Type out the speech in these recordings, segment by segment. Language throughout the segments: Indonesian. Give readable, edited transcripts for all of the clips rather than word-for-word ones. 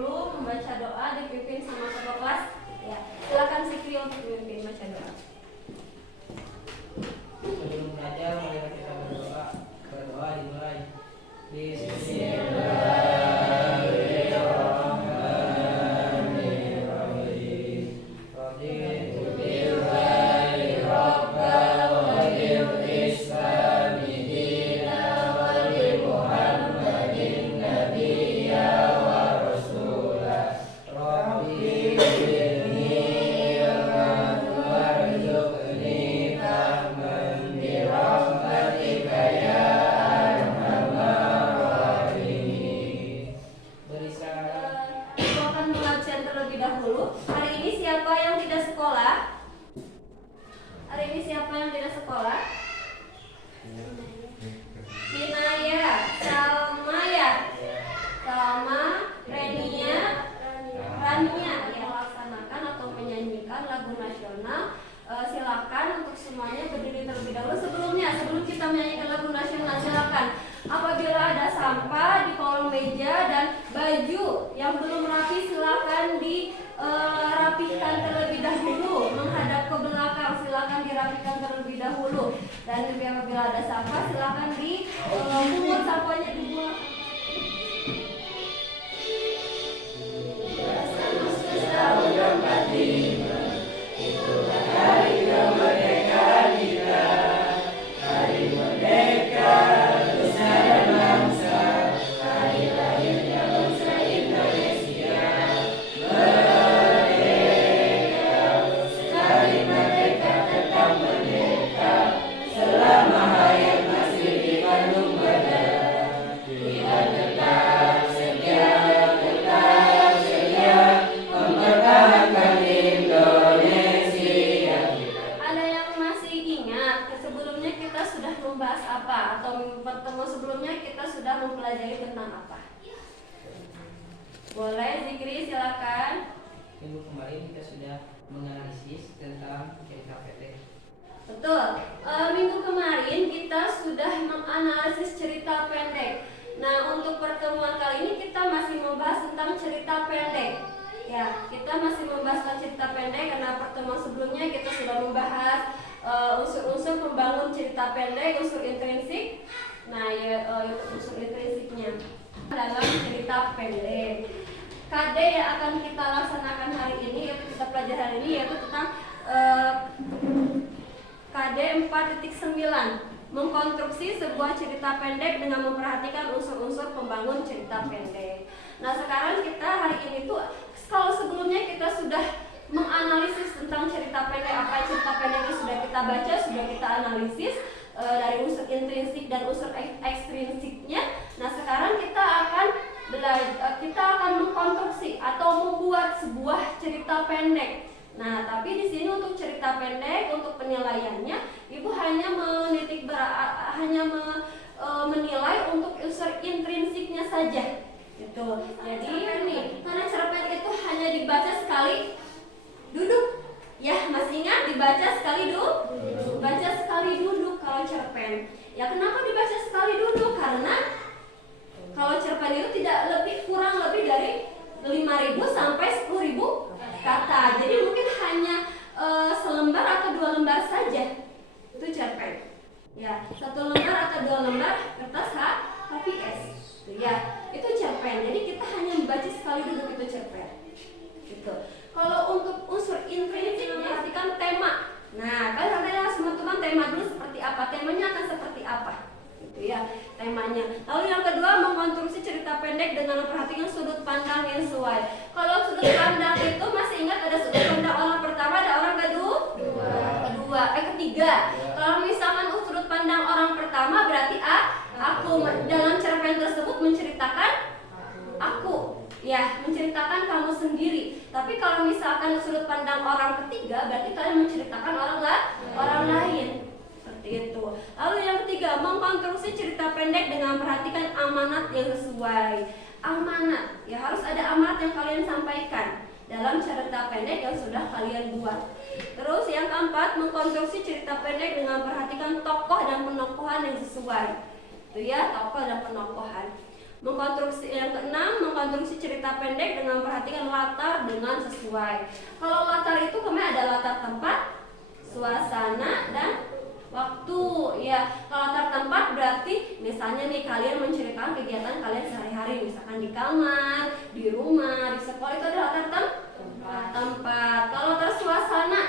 dahulu membaca doa dipimpin sama ketua kelas. Ya, silakan Sikri untuk memimpin baca doa. Sebelum belajar, mari kita berdoa. Berdoa dimulai. Silakan untuk semuanya berdiri terlebih dahulu. Sebelum kita menyanyikan lagu nasional, silakan apabila ada sampah di kolong meja dan baju yang belum rapi, silakan dirapikan terlebih dahulu. Menghadap ke belakang, silakan dirapikan terlebih dahulu. Dan apabila ada sampah, silakan dipungut sampahnya dibuang. Hari kemerdekaan kita, hari merdeka nusa dan bangsa, hari lahirnya bangsa Indonesia. Merdeka, sekali merdeka tetap merdeka, selama hayat masih dikandung badan. Kita tetap setia mempertahankan Indonesia. Ada yang masih ingat sebelumnya kita sudah membahas apa, atau pertemuan sebelumnya kita sudah mempelajari tentang apa? Boleh Zikri, silakan. Minggu kemarin kita sudah menganalisis tentang cerita pendek. Betul. Minggu kemarin kita sudah menganalisis cerita pendek. Nah, untuk pertemuan kali ini kita masih membahas tentang cerita pendek. Ya, kita masih membahas tentang cerita pendek karena pertemuan sebelumnya kita sudah membahas unsur-unsur pembangun cerita pendek, unsur intrinsik. Nah, unsur intrinsiknya dalam cerita pendek. KD yang akan kita laksanakan hari ini, yaitu kita pelajari hari ini, yaitu tentang KD 4.9, mengkonstruksi sebuah cerita pendek dengan memperhatikan unsur-unsur pembangun cerita pendek. Nah, sekarang kita hari ini tuh, kalau sebelumnya kita sudah menganalisis tentang cerita pendek, apa cerita pendek yang sudah kita baca, sudah kita analisis dari unsur intrinsik dan unsur ekstrinsiknya. Nah, sekarang kita akan mengkonstruksi atau membuat sebuah cerita pendek. Nah, tapi di sini untuk cerita pendek, untuk penilaiannya, Ibu hanya menilai untuk unsur intrinsiknya saja. Gitu. Jadi ini karena cerpen itu hanya dibaca sekali duduk. Ya, masih ingat dibaca sekali duduk? Baca sekali duduk kalau cerpen. Ya, kenapa dibaca sekali duduk? Karena kalau cerpen itu kurang lebih dari 5.000 sampai 10.000 kata. Jadi mungkin hanya selembar atau 2 lembar saja. Itu cerpen. Ya, 1 lembar atau 2 lembar kertas HVS. Ya, itu cerpen. Jadi kita hanya membaca sekali duduk, itu cerpen. Gitu. Kalau untuk unsur intrinsik perhatikan tema. Nah, kalian harus teman-teman tema dulu seperti apa, temanya akan seperti apa. Gitu ya, temanya. Lalu yang kedua, mengkonstruksi cerita pendek dengan memperhatikan sudut pandang yang sesuai. Kalau sudut pandang itu masih ingat ada sudut pandang orang pertama, ada orang ketiga. Kalau misalkan sudut pandang orang pertama berarti aku dalam cerpen tersebut menceritakan aku, ya, menceritakan kamu sendiri. Tapi kalau misalkan sudut pandang orang ketiga berarti kalian menceritakan orang lain. Seperti itu. Lalu yang ketiga, mengkonstruksi cerita pendek dengan memperhatikan amanat yang sesuai. Amanat, ya harus ada amanat yang kalian sampaikan dalam cerita pendek yang sudah kalian buat. Terus yang keempat, mengkonstruksi cerita pendek dengan memperhatikan tokoh dan penokohan yang sesuai. Itu ya, tokoh dan penokohan. Mengkonstruksi yang keenam, mengkonstruksi cerita pendek dengan perhatikan latar dengan sesuai. Kalau latar itu kemarin ada latar tempat, suasana, dan waktu. Ya, kalau latar tempat berarti misalnya nih kalian menceritakan kegiatan kalian sehari-hari, misalkan di kamar, di rumah, di sekolah, itu ada latar tempat. Kalau latar suasana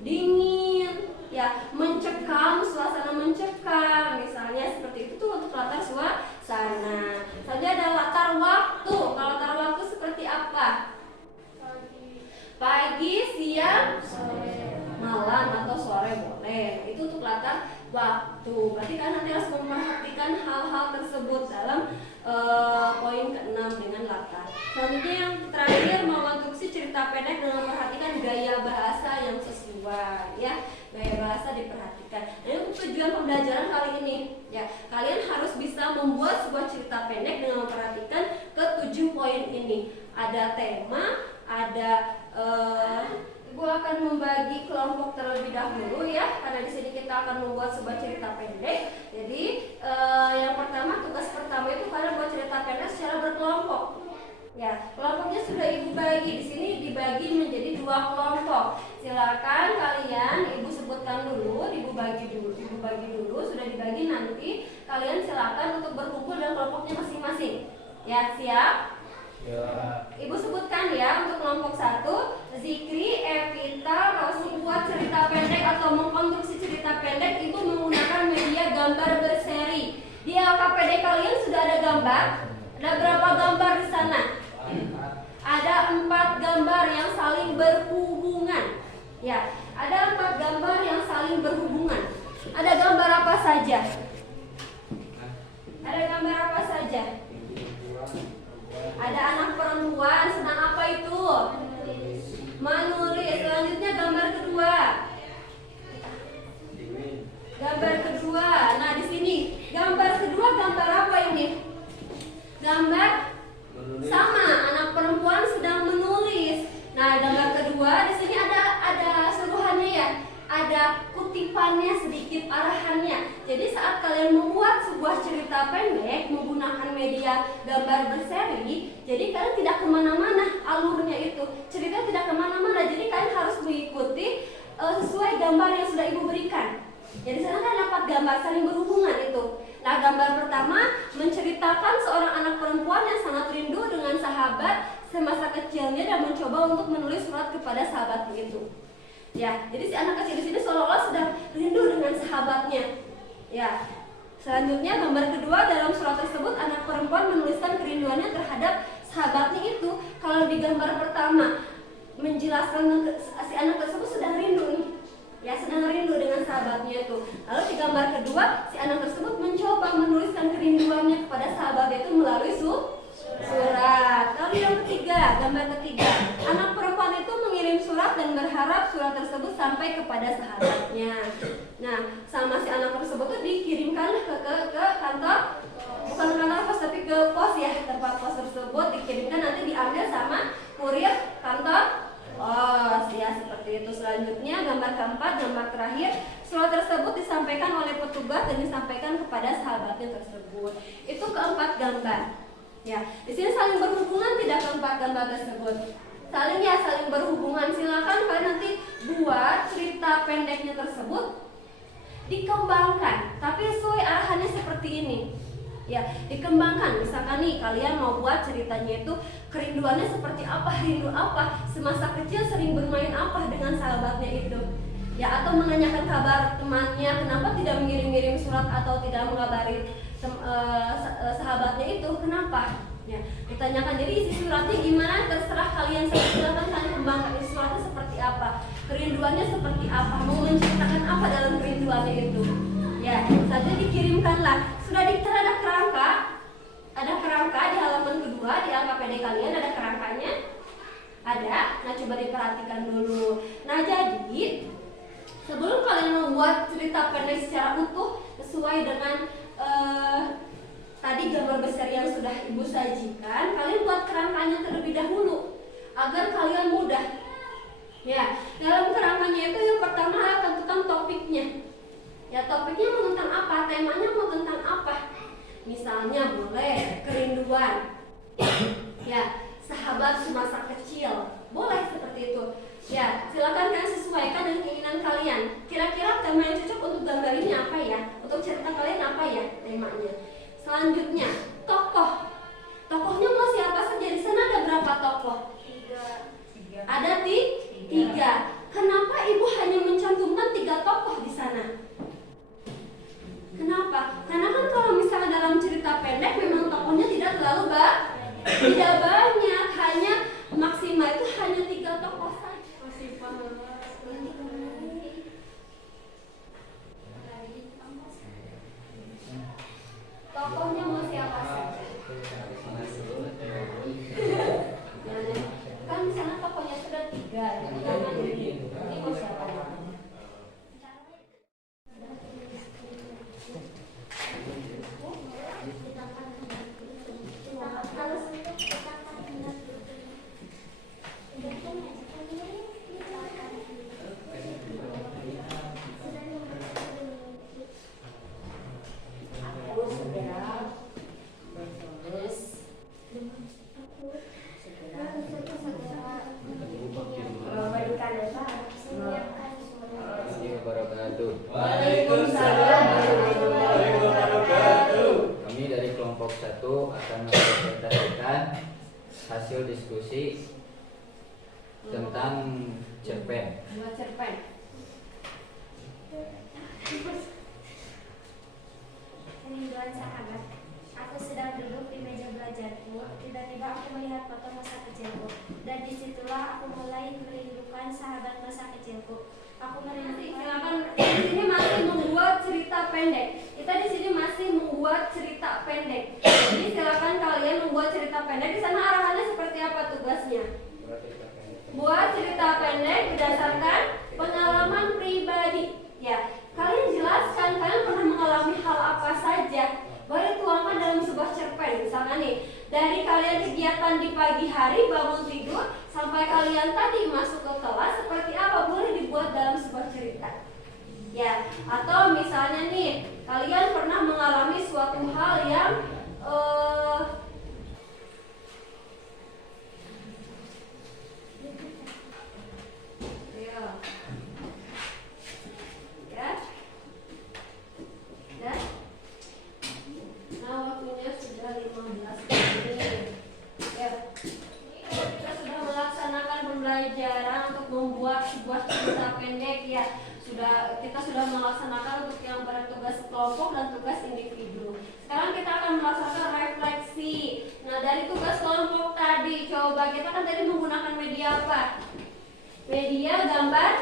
dingin, ya mencekam, suasana mencekam, misalnya seperti itu tuh untuk latar suasana. Selanjutnya ada latar waktu. Kalau latar waktu seperti apa? Pagi, siang, malam atau sore boleh. Itu untuk latar waktu. Berarti kan nanti harus memperhatikan hal-hal tersebut dalam poin ke-6 dengan latar. Selanjutnya yang terakhir, mengonstruksi cerita pendek dengan memperhatikan gaya bahasa yang sesuai, ya. Gaya bahasa diperhatikan. Nah, untuk tujuan pembelajaran kali ini, ya, kalian harus bisa membuat sebuah cerita pendek dengan memperhatikan ke-7 poin ini. Ada tema, ada Ibu akan membagi kelompok terlebih dahulu, ya, karena di sini kita akan membuat sebuah cerita pendek. Jadi yang pertama, tugas pertama itu kalian buat cerita pendek secara berkelompok. Ya, kelompoknya sudah Ibu bagi. Di sini dibagi menjadi 2 kelompok. Silakan kalian Ibu sebutkan dulu, Ibu bagi dulu. Sudah dibagi, nanti kalian silakan untuk berkumpul dalam kelompoknya masing-masing. Ya, siap? Ya. Ibu sebutkan ya, untuk kelompok 1, Zikri, Evita, Rosi buat cerita pendek atau mengkonstruksi cerita pendek itu menggunakan media gambar berseri. Di LKPD kalian sudah ada gambar? Ada berapa gambar di sana? Ada 4 gambar yang saling berhubungan. Ya, ada 4 gambar yang saling berhubungan. Ada gambar apa saja? Ada gambar apa saja? Ada anak perempuan sedang apa itu? Menulis. Selanjutnya gambar kedua. Gambar kedua. Nah, di sini gambar kedua gambar apa ini? Gambar sama, anak perempuan sedang menulis. Nah, gambar kedua di sini ada suruhannya, ya. Ada kutipannya sedikit, arahannya. Jadi saat kalian membuat sebuah cerita pendek menggunakan media gambar berseri, jadi kalian tidak kemana-mana alurnya itu. Cerita tidak kemana-mana, jadi kalian harus mengikuti sesuai gambar yang sudah Ibu berikan. Jadi sana kan dapat gambar saling berhubungan itu. Nah, gambar pertama menceritakan seorang anak perempuan yang sangat rindu dengan sahabat semasa kecilnya dan mencoba untuk menulis surat kepada sahabatnya itu. Ya, jadi si anak kecil di sini seolah-olah sedang rindu dengan sahabatnya. Ya, selanjutnya gambar kedua, dalam surat tersebut anak perempuan menuliskan kerinduannya terhadap sahabatnya itu. Kalau di gambar pertama menjelaskan si anak tersebut sedang rindu nih, ya, sedang rindu dengan sahabatnya itu. Lalu di gambar kedua si anak tersebut mencoba menuliskan kerinduannya kepada sahabatnya itu melalui surat. Lalu yang ketiga, gambar ketiga, anak perempuan itu mengirim surat dan berharap surat tersebut sampai kepada sahabatnya. Nah, sama si anak tersebut tuh dikirimkan ke kantor, bukan kantor pos tapi ke pos, ya, tempat pos tersebut dikirimkan, nanti diambil sama kurir kantor pos, ya, seperti itu. Selanjutnya gambar keempat, gambar terakhir, surat tersebut disampaikan oleh petugas dan disampaikan kepada sahabatnya tersebut. Itu keempat gambar. Ya, di sini saling berhubungan tidak keempat gambar tersebut? Saling, ya, saling berhubungan. Silakan kalian nanti buat cerita pendeknya tersebut dikembangkan, tapi sesuai arahannya seperti ini. Ya, dikembangkan. Misalkan nih kalian mau buat ceritanya itu kerinduannya seperti apa, rindu apa, semasa kecil sering bermain apa dengan sahabatnya itu. Ya, atau menanyakan kabar temannya, kenapa tidak mengirim-ngirim surat atau tidak mengabari sahabatnya itu, kenapa? Ya, ditanyakan. Jadi isi suratnya gimana terserah kalian, silakan kalian kembangkan isi suratnya seperti apa, kerinduannya seperti apa, mau menceritakan apa dalam kerinduannya itu. Ya, saja dikirimkanlah. Sudah ada kerangka di halaman kedua di LKPD kalian, ada kerangkanya? Ada. Nah, coba diperhatikan dulu. Nah, jadi sebelum kalian membuat cerita pendek secara utuh sesuai dengan tadi gambar besar yang sudah Ibu sajikan, kalian buat kerangkanya terlebih dahulu agar kalian mudah. Ya, dalam kerangkanya itu yang pertama adalah tentukan topiknya. Ya, topiknya mau tentang apa, temanya mau tentang apa. Misalnya boleh kerinduan, ya, sahabat semasa kecil, boleh seperti itu. Ya, silakan kalian sesuaikan dengan keinginan kalian. Kira-kira tema yang cocok untuk gambar ini apa ya? Untuk cerita kalian apa ya temanya? Selanjutnya, tokoh. Tokohnya mau siapa saja? Di sana ada berapa tokoh? 3. Ada 3. Kenapa ibu hanya mencantumkan 3 tokoh di sana? Kenapa? Karena kan kalau misalnya dalam cerita pendek memang tokohnya tidak terlalu tidak banyak, hanya maksimal itu hanya 3 tokoh saja. Tokohnya mau siapa saja? Kan di sana tokohnya sudah 3, jadi jangan ini mau siapa? Waalaikumsalam warahmatullahi wabarakatuh. Kami dari kelompok 1 akan mempresentasikan hasil diskusi tentang cerpen. Kerinduan sahabat. Aku sedang duduk di meja belajarku. Tiba-tiba aku melihat foto masa kecilku, dan disitulah aku mulai merindukan sahabat masa kecilku. Aku Silakan, di sini masih membuat cerita pendek. Kita di sini masih membuat cerita pendek. Jadi silakan kalian membuat cerita pendek. Di sana arahannya seperti apa tugasnya? Buat cerita pendek berdasarkan pengalaman pribadi. Ya, kalian jelaskan kalian pernah mengalami hal apa saja. Boleh tuangkan dalam sebuah cerpen. Misalnya nih, dari kalian kegiatan di pagi hari bangun tidur sampai kalian tadi masuk ke kelas seperti apa, boleh dibuat dalam sebuah cerita. Ya, atau misalnya nih, kalian pernah mengalami suatu hal yang nah waktunya sudah 15 menit. Ya, kita sudah melaksanakan pembelajaran untuk membuat sebuah cerita pendek ya. Kita sudah melaksanakan untuk yang bertugas kelompok dan tugas individu. Sekarang kita akan melaksanakan refleksi. Nah, dari tugas kelompok tadi, coba kita kan tadi menggunakan media apa? Media gambar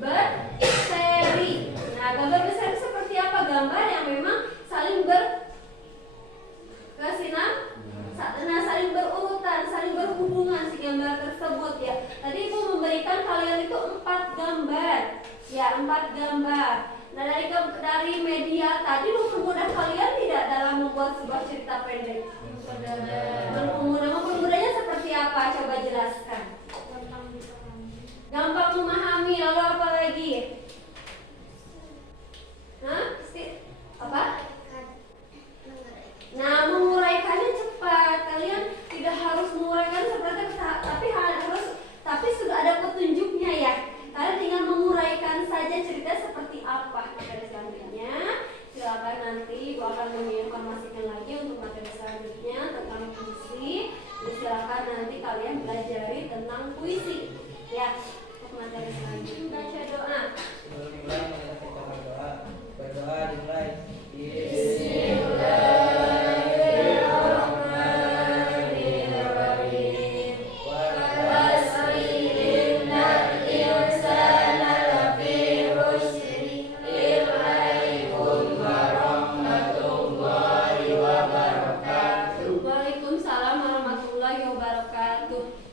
berseri. Nah, gambar berseri seperti apa? Gambar yang memang saling saling berurutan, saling berhubungan si gambar tersebut ya. Tadi Ibu memberikan kalian itu 4 gambar. Ya, 4 gambar. Nah, dari media tadi mempermudah kalian tidak dalam membuat sebuah cerita pendek? Mempermudahnya seperti apa? Coba jelaskan. Gampang memahami, lalu apa lagi? Apa? Nah, menguraikannya cepat. Kalian tidak harus menguraikan seperti tapi sudah ada petunjuknya ya. Kalian tinggal menguraikan saja cerita seperti apa materi selanjutnya. Silakan nanti Ibu akan menginformasikan lagi untuk materi selanjutnya tentang puisi. Silakan nanti kalian belajari tentang puisi. Ya, untuk materi selanjutnya baca doa. Sebelum dimulai, kita berdoa. Berdoa dimulai. Waalaikumsalam warahmatullahi wabarakatuh.